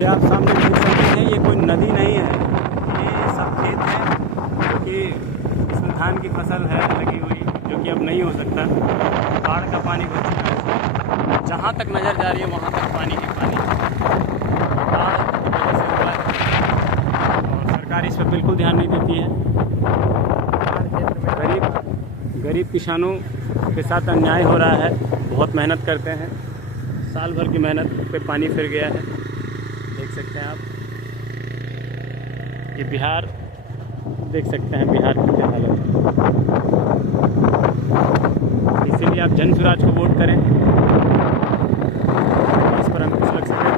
आप सामने देख सकते हैं, ये कोई नदी नहीं है, ये सब खेत है क्योंकि इसमें धान की फसल है लगी हुई, जो कि अब नहीं हो सकता। बाढ़ का पानी घुस चुका है, जहाँ तक नज़र जा रही है वहाँ तक पानी ही पानी। बाढ़ की वजह से हुआ है और सरकार इस पर बिल्कुल ध्यान नहीं देती है। गरीब किसानों के साथ अन्याय हो रहा है। बहुत मेहनत करते हैं, साल भर की मेहनत पे पानी फिर गया है। देख सकते हैं आप, ये बिहार देख सकते हैं, बिहार की क्या हालत है। इसीलिए आप जन स्वराज को वोट करें, इस पर अंकुश लग सके।